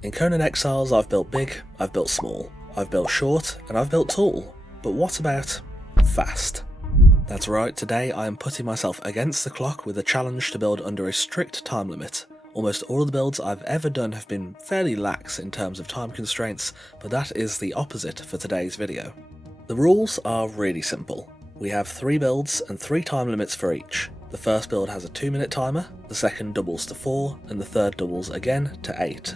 In Conan Exiles I've built big, I've built small, I've built short, and I've built tall. But what about fast? That's right, today I am putting myself against the clock with a challenge to build under a strict time limit. Almost all of the builds I've ever done have been fairly lax in terms of time constraints, but that is the opposite for today's video. The rules are really simple. We have 3 builds and 3 time limits for each. The first build has a 2-minute timer, the second doubles to 4, and the third doubles again to 8.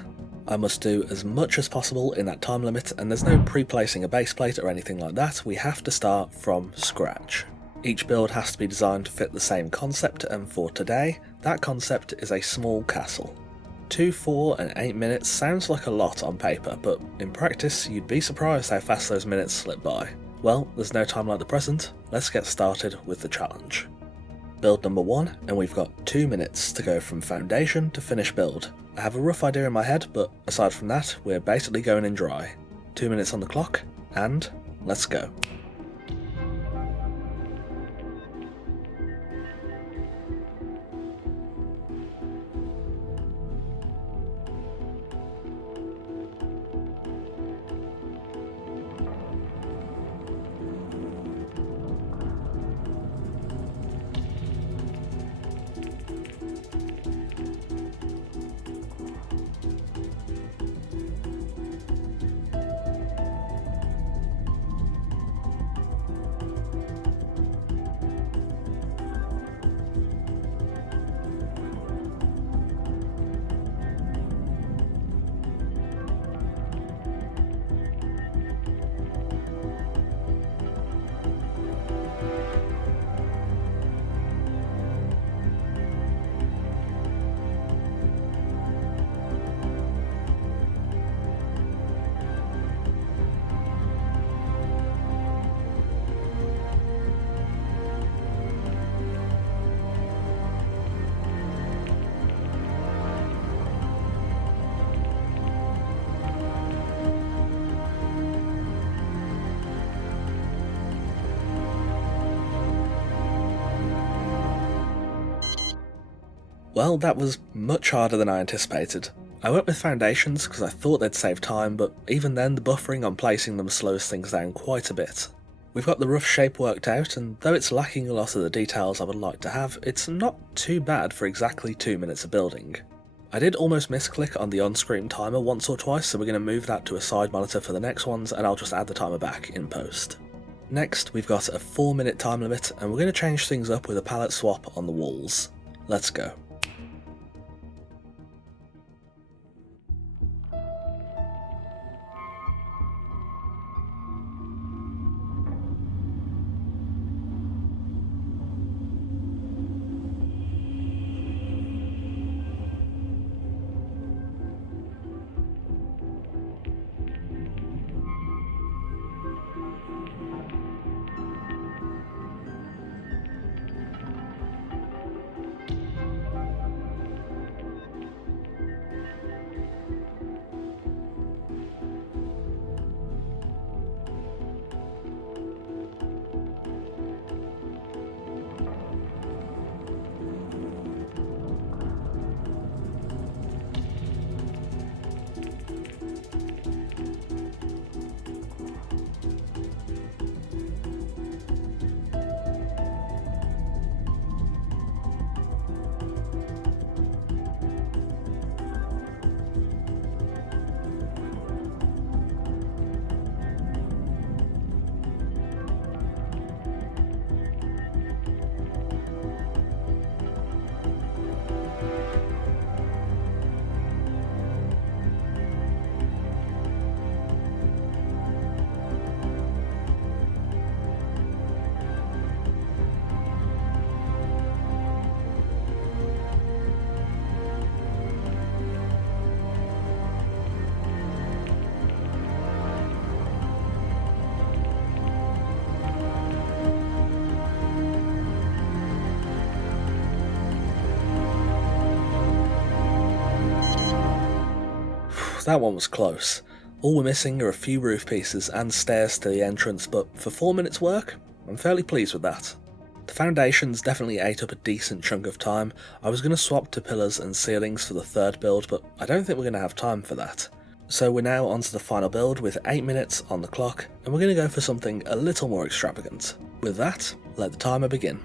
I must do as much as possible in that time limit, and there's no pre-placing a base plate or anything like that. We have to start from scratch. Each build has to be designed to fit the same concept, and for today, that concept is a small castle. 2, 4 and 8 minutes sounds like a lot on paper, but in practice you'd be surprised how fast those minutes slip by. Well, there's no time like the present, let's get started with the challenge. Build number 1, and we've got 2 minutes to go from foundation to finish build. I have a rough idea in my head, but aside from that, we're basically going in dry. 2 minutes on the clock, and let's go. Well, that was much harder than I anticipated. I went with foundations because I thought they'd save time, but even then the buffering on placing them slows things down quite a bit. We've got the rough shape worked out, and though it's lacking a lot of the details I would like to have, it's not too bad for exactly 2 minutes of building. I did almost misclick on the on-screen timer once or twice, so we're going to move that to a side monitor for the next ones, and I'll just add the timer back in post. Next, we've got a 4-minute time limit, and we're going to change things up with a palette swap on the walls. Let's go. That one was close. All we're missing are a few roof pieces and stairs to the entrance, but for 4 minutes work, I'm fairly pleased with that. The foundations definitely ate up a decent chunk of time. I was going to swap to pillars and ceilings for the third build, but I don't think we're going to have time for that. So we're now onto the final build with 8 minutes on the clock, and we're going to go for something a little more extravagant. With that, let the timer begin.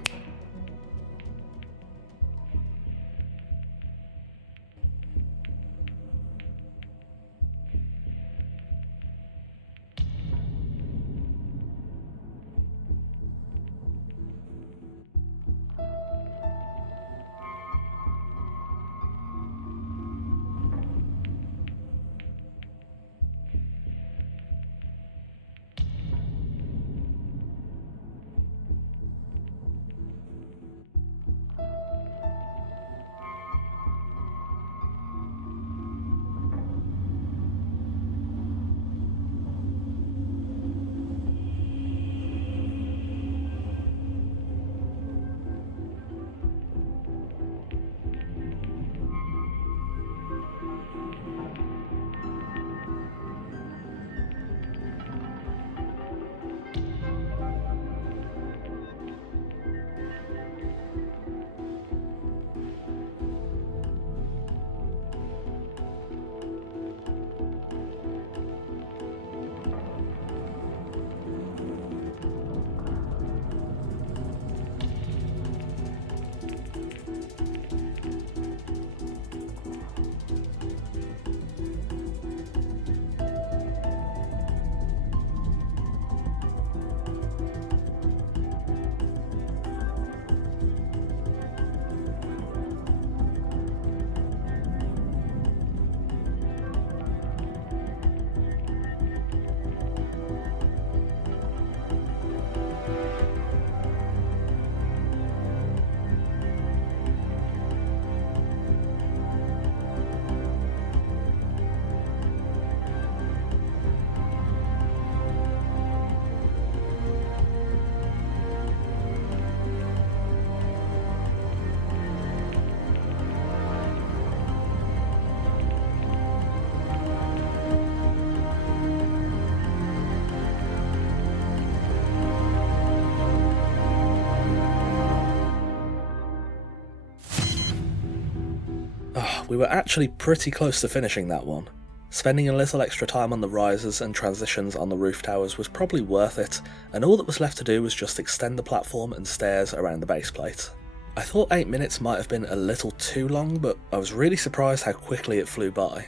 We were actually pretty close to finishing that one. Spending a little extra time on the risers and transitions on the roof towers was probably worth it, and all that was left to do was just extend the platform and stairs around the base plate. I thought 8 minutes might have been a little too long, but I was really surprised how quickly it flew by.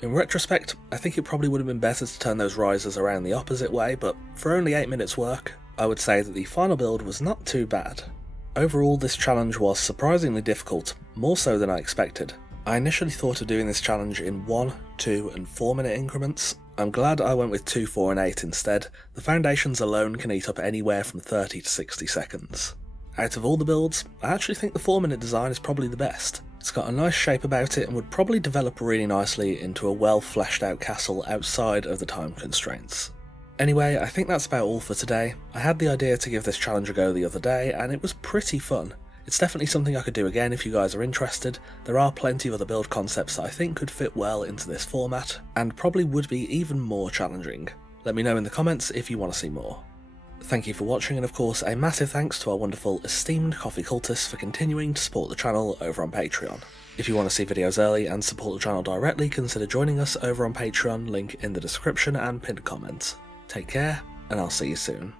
In retrospect, I think it probably would have been better to turn those risers around the opposite way, but for only 8 minutes work, I would say that the final build was not too bad. Overall, this challenge was surprisingly difficult, more so than I expected. I initially thought of doing this challenge in 1, 2 and 4 minute increments. I'm glad I went with 2, 4 and 8 instead. The foundations alone can eat up anywhere from 30 to 60 seconds. Out of all the builds, I actually think the 4 minute design is probably the best. It's got a nice shape about it and would probably develop really nicely into a well fleshed out castle outside of the time constraints. Anyway, I think that's about all for today. I had the idea to give this challenge a go the other day and it was pretty fun. It's definitely something I could do again if you guys are interested. There are plenty of other build concepts that I think could fit well into this format, and probably would be even more challenging. Let me know in the comments if you want to see more. Thank you for watching, and of course a massive thanks to our wonderful esteemed coffee cultists for continuing to support the channel over on Patreon. If you want to see videos early and support the channel directly, consider joining us over on Patreon, link in the description and pinned comment. Take care, and I'll see you soon.